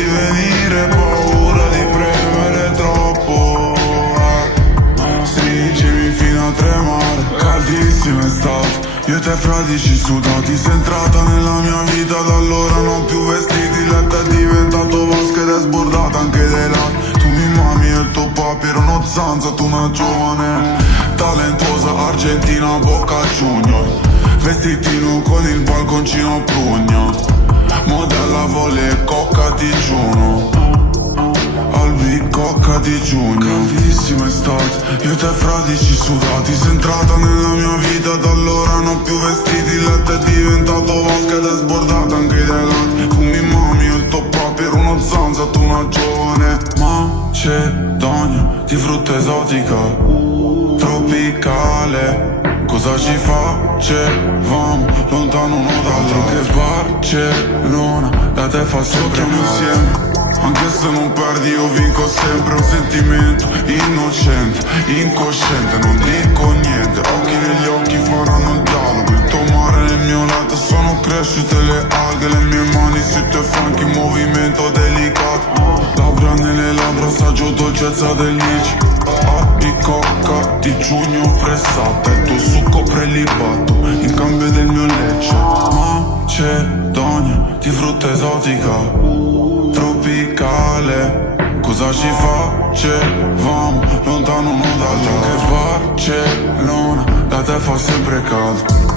di venire, paura di premere troppo. Stringimi fino a tremare, caldissima estate. Io e te fradici sudati, sei entrata nella mia vita, da allora non ho più vestiti. Il letto è diventato vasca ed è sbordata anche dei lati. Tu mi mami e il tuo papi era uno zanza, tu una giovane talentuosa argentina, Boca Junior. Vestitino con il balconcino a prugna, modella volle cocca digiuno, Albi cocca di giugno. Caldissima estate, io e te fradici sudati, sei entrata nella mia vita, da allora non ho più vestiti. Il letto è diventato vasca ed è sbordata anche dai lati. Tu mi mami e il tuo papi era uno zanza, tu una giovane Macedonia di frutta esotica tropicale. Cosa ci facevamo lontano uno dall'altro che Barcellona, da te fa sempre insieme. Anche se non perdi io vinco sempre, un sentimento innocente, incosciente, non dico niente. Occhi negli occhi faranno il dialogo, il tuo mare nel mio letto, sono cresciute le alghe, le mie mani sui tuoi fianchi, movimento delicato. Labbra nelle labbra, assaggio dolcezza del lici. Di cocca di giugno pressata, il tuo succo prelibato in cambio del mio lecce. Macedonia di frutta esotica tropicale. Cosa ci facevamo lontano uno dall'altro che Barcellona, da te fa sempre caldo.